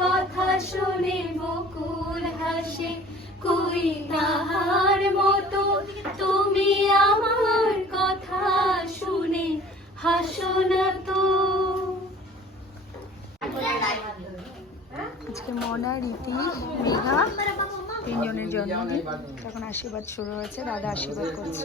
কথা শুনে বকুল হাসে, কই তাহার মতো তুমি আমার কথা শুনে হাসো না তো? আজকে মনা, রীতি, মেঘা তিনজনের জন্মদিন। তখন আশীর্বাদ শুরু হয়েছে, দাদা আশীর্বাদ করছে।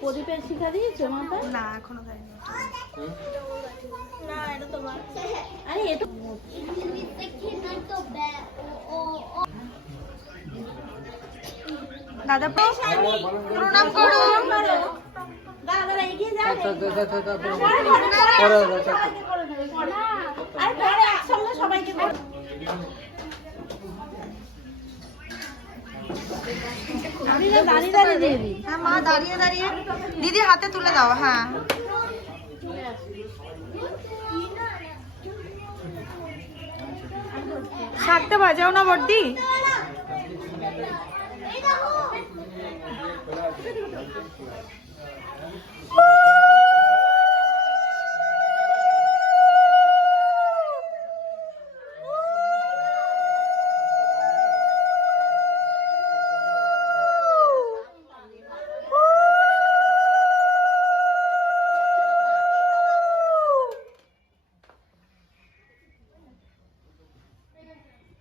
প্রদীপের শিখা দিয়েছ মাথা? না এখনও দেয়নি আরে এটা দাদা প্রণাম করো। দাদা এগিয়ে যা আচ্ছা, আরে পরে একসঙ্গে সবাইকে হ্যাঁ মা দাঁড়িয়ে দাঁড়িয়ে। দিদি হাতে তুলে দাও হ্যাঁ। শাকটা বাজাও না বড্ডি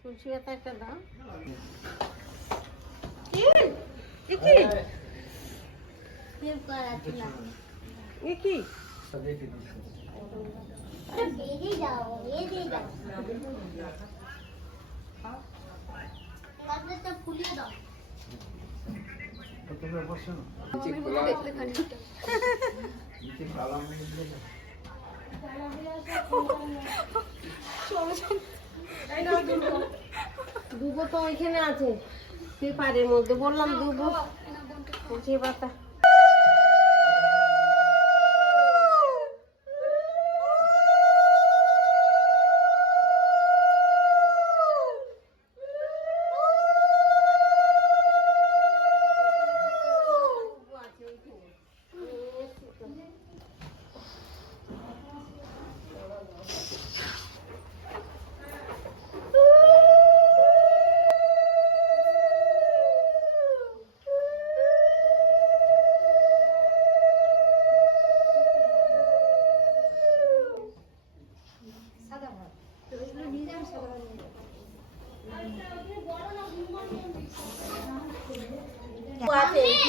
তুলসী পাতা একটা দাও। কি? এ কি? দুবো তো ওইখানে আছে পেপারের মধ্যে বললাম দুবো পাতা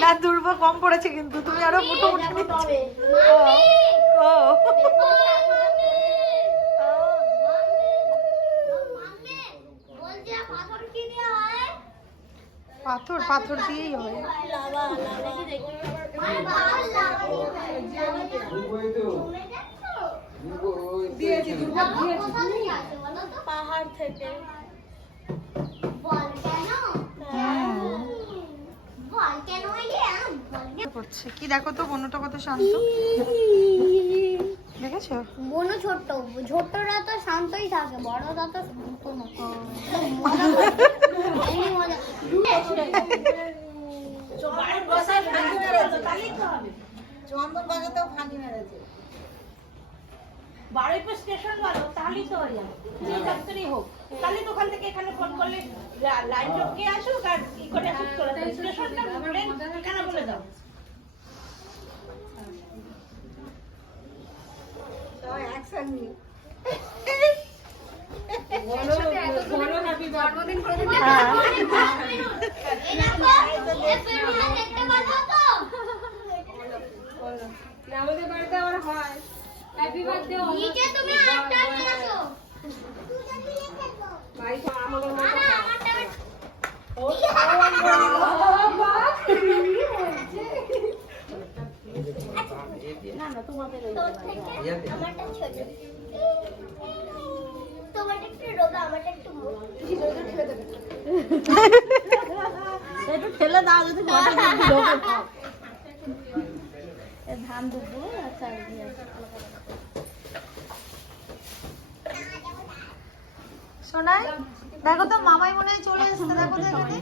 না দুর্ব কম পড়েছে কিন্তু তুমি আরও মোটো উঠে নিচ্ছ ও, ও। পাথর পাথর দিয়েই হয়। পাহাড় থেকে হ্যাঁ বল কেন এলি করছে। কি দেখো তো বনুটা কত শান্ত। দেখেছ? বনু ছোট্ট ছোট্টরা তো শান্তই থাকে বড়রা তো শান্ত না। ও। এমনি মজা। বারুইপুর স্টেশন বলো তাহলেই তো হয়ে যাবে। যে দপ্তরই হোক তাহলে তো ওখান থেকে এখানে ফোন করলে লাইন টপকে আসুক আর ই করে স্টেশনটা ঠিকানা বলে দাও? আমাদের বাড়িতে আবার হয় হ্যাপি বার্থডে নিচে তুমি আটটা নিয়ে আসো বাড়িতে আমাদের আমারটা তোর থেকে আমারটা ছোট তোমারটা দাও যদি ধান দেখো তো মামাই মনে হয় চলে এসেছে দেখো তো এখানে।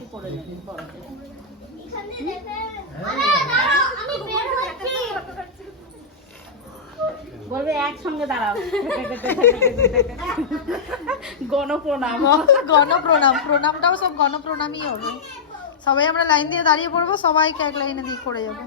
বলবে, একসঙ্গে দাঁড়াও। গণপ্রণাম। গণপ্রণাম, প্রণামটাও সব গণপ্রণামই হবে। সবাই আমরা লাইন দিয়ে দাঁড়িয়ে পড়ব, সবাইকে এক লাইনে দিয়ে করে যাব।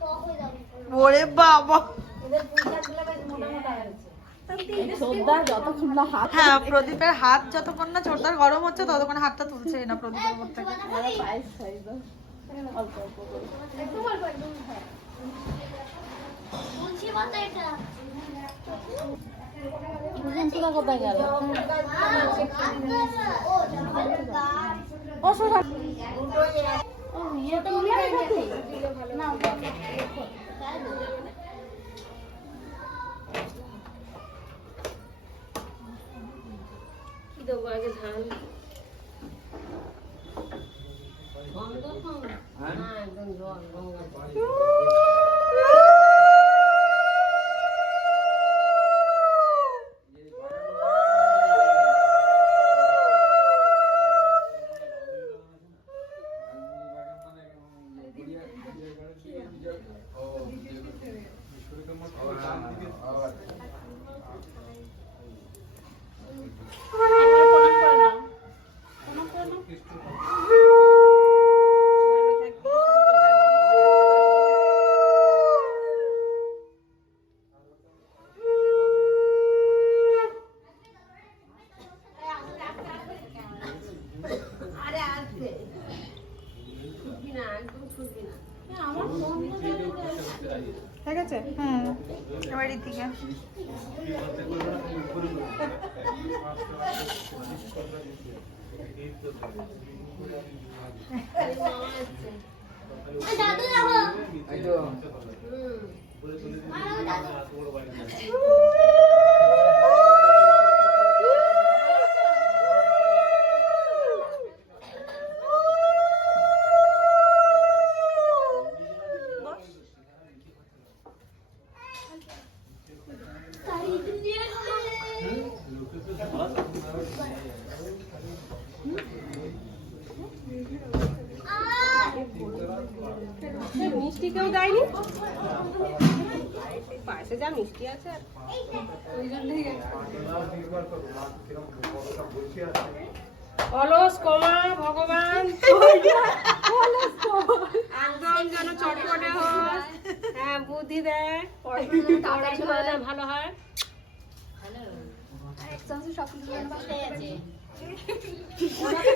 শখ হয়ে যাবে ওরে বাবা শ্রদ্ধা যতক্ষণ না হাত হ্যাঁ প্রদীপের হাত যতক্ষণ না ছোটদার গরম হচ্ছে ততক্ষণ হাতটা তুলছে না প্রদীপের উপর থেকে। পায়েস খাই দাও অল্প দেবো ঠিক আছে? হুম এবার দিকে। দাদু দেখো এই তো শাড়ি দিয়ে মিষ্টি কেউ দেয়নি? পাশে যা মিষ্টি আছে আর। অলস কমা ভগবান। একদম যেন চটপটে হয়। হ্যাঁ বুদ্ধি দেয়। পড়াশোনা ভালো হয়।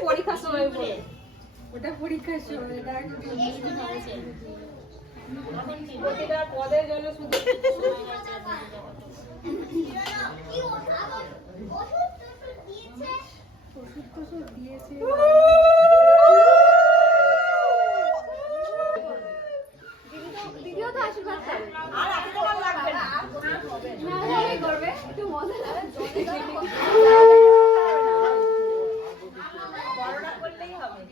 পরীক্ষার সময় ওটা পরীক্ষার সময় এটা প্রতিটা পদের জন্য শুধু কি? ওষুধ ওষুধ টষুধ দিয়েছে। আর এত তোমার লাগবে না বড়টা করলেই হবে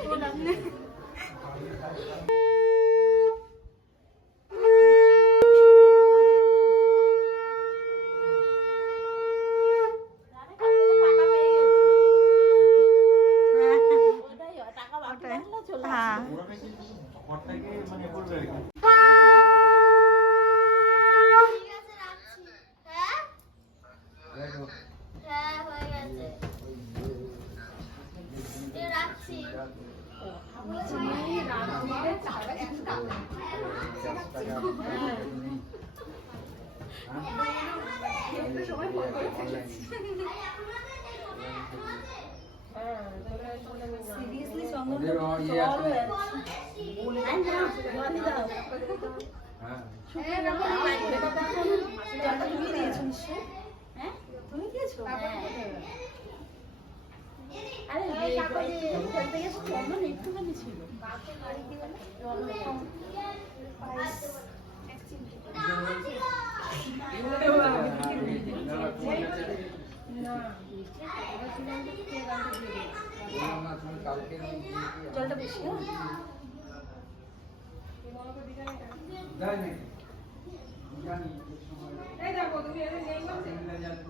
হ্যাঁ তুমি গিয়েছো আরে ছিল। জলটা বেশি এই দেখো তুমি এখানে নেই বলছে